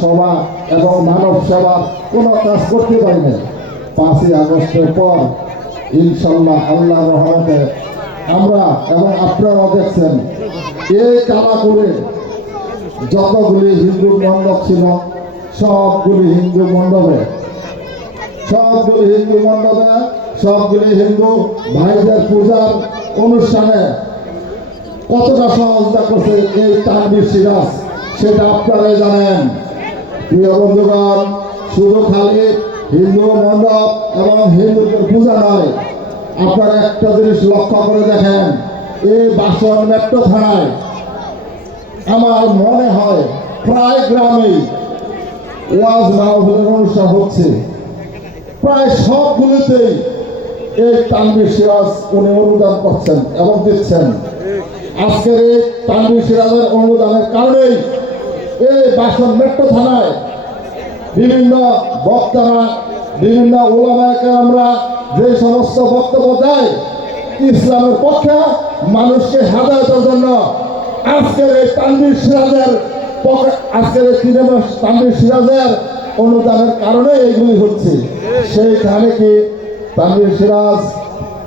সভা এবং মানব সেবা কোনো কাজ করতে পারি না পাঁচই আগস্টের পর ইনশাল্লাহ আল্লাহ রহমতে আমরা এবং আপনারা দেখছেন, এই যতগুলি হিন্দু মণ্ডপ ছিল, সবগুলি হিন্দু মণ্ডপে, সবগুলি হিন্দু মণ্ডপে, সবগুলি হিন্দু ভাইদের পূজার অনুষ্ঠানে কতটা সহযোগিতা করছে এই তানবির সিরাজ। সেটা আপনারাই জানেন। প্রিয় বন্ধুগণ, শুধু খালি হিন্দু মণ্ডপ এবং হিন্দুদের পূজা নয়, আপনারা একটা জিনিস লক্ষ্য করে দেখেন, এই বাসন মেট্রো থানায় আমার মনে হয় প্রায় গ্রামেই ওয়াজ মাহফিলের অনুষ্ঠান হচ্ছে। প্রায় সবগুলোতেই এই তানবির সিরাজ উনি অনুদান করছেন এবং দিচ্ছেন। আজকের এই তানবির সিরাজের অনুদানের কারণেই এই বাসন মেট্রো থানায় বিভিন্ন বক্তারা, বিভিন্ন ওলামাকে আমরা যে সমস্ত বক্তব্য দেয়, ইসলামের পক্ষে মানুষকে হেদায়তের জন্য আজকের এই তানবির সিরাজের আজকের এই তিন মাস তানবির সিরাজের অনুদানের কারণে এইগুলি হচ্ছে। সেইখানে কি তানবির সিরাজ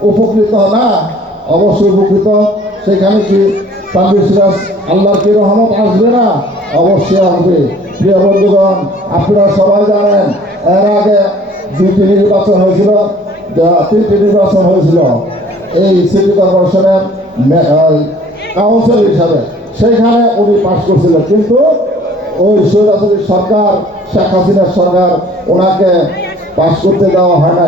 উপকৃত না? অবশ্যই উপকৃত। সেখানে কি তানবির সিরাজ আল্লাহর কি রহমত আসবে না, অবশ্যই আসবে। প্রিয় বন্ধুগণ, আপনারা সবাই জানেন, এর আগে দুটি নির্বাচন হয়েছিল তিনটি নির্বাচন হয়েছিল। এই সিটি কর্পোরেশনের কাউন্সিল হিসাবে সেইখানে উনি পাশ করছিলেন। কিন্তু ওই সৈরাসী সরকার, শেখ হাসিনার সরকার, ওনাকে পাশ করতে দেওয়া হয় নাই।